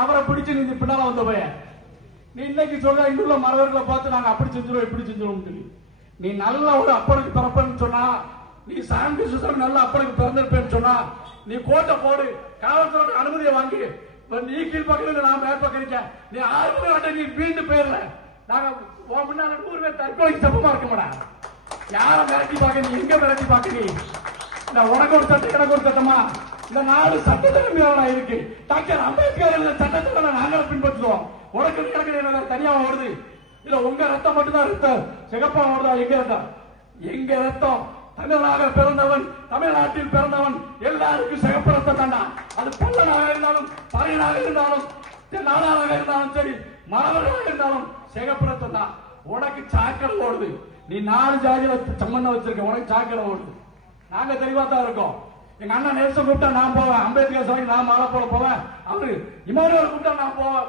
அவரை பிடிச்சு நீ பின்னால வந்த போய நீ இன்னைக்கு சொல்ற இங்குள்ள மறவர்களை பார்த்து நாங்க அப்படி செஞ்சிருவோம் இப்படி செஞ்சிருவோம் சொல்லி நீ நல்ல ஒரு அப்பனுக்கு பிறப்பன்னு சொன்னா நீ சாந்தி சுசம் நல்ல அப்பனுக்கு பிறந்திருப்பேன்னு சொன்னா நீ கோட்டை போடு காவல்துறை அனுமதியை வாங்கி நீ கீழ் பக்கம் நான் மேல் பக்கம் இருக்க நீ 6 மணி நீ வீண்டு போயிடல நாங்க முன்னால 100 பேர் தற்கொலைக்கு சமமா இருக்க மாட்டா யார மிரட்டி பார்க்க நீ எங்க மிரட்டி பார்க்க நீ இந்த உனக்கு ஒரு சட்டம் எனக்கு ஒரு சட்டமா இந்த நாடு சட்டத்திறமையான இருக்கு டாக்டர் அம்பேத்கர் சட்டத்திறமை நாங்களும் பின்பற்றுவோம் உனக்கு எனக்கு தனியா ஓடுது இல்ல உங்க ரத்தம் மட்டும்தான் ரத்தம் சிகப்பா ஓடுதா எங்க ரத்தம் தமிழனாக பிறந்தவன் தமிழ்நாட்டில் பிறந்தவன் எல்லாருக்கும் சிகப்பு ரத்தம் தாண்டா அது பல்லனாக இருந்தாலும் பறையனாக இருந்தாலும் நாடாக இருந்தாலும் சரி மரவர்களாக இருந்தாலும் சிகப்பு ரத்தம் தான் உனக்கு சாக்கடை ஓடுது நீ 4 ஜாதியில சம்பந்தம் வச்சிருக்க உனக்கு சாக்கடை ஓடுது நாங்க தெளிவா தான் இருக்கோம் எங்க அண்ணா நேசம் கூப்பிட்டா நான் போவேன் அம்பேத்கர் சாலைக்கு நான் மாலை போட போவேன் அவரு இமானுவேல் கூப்பிட்டா நான் போவேன்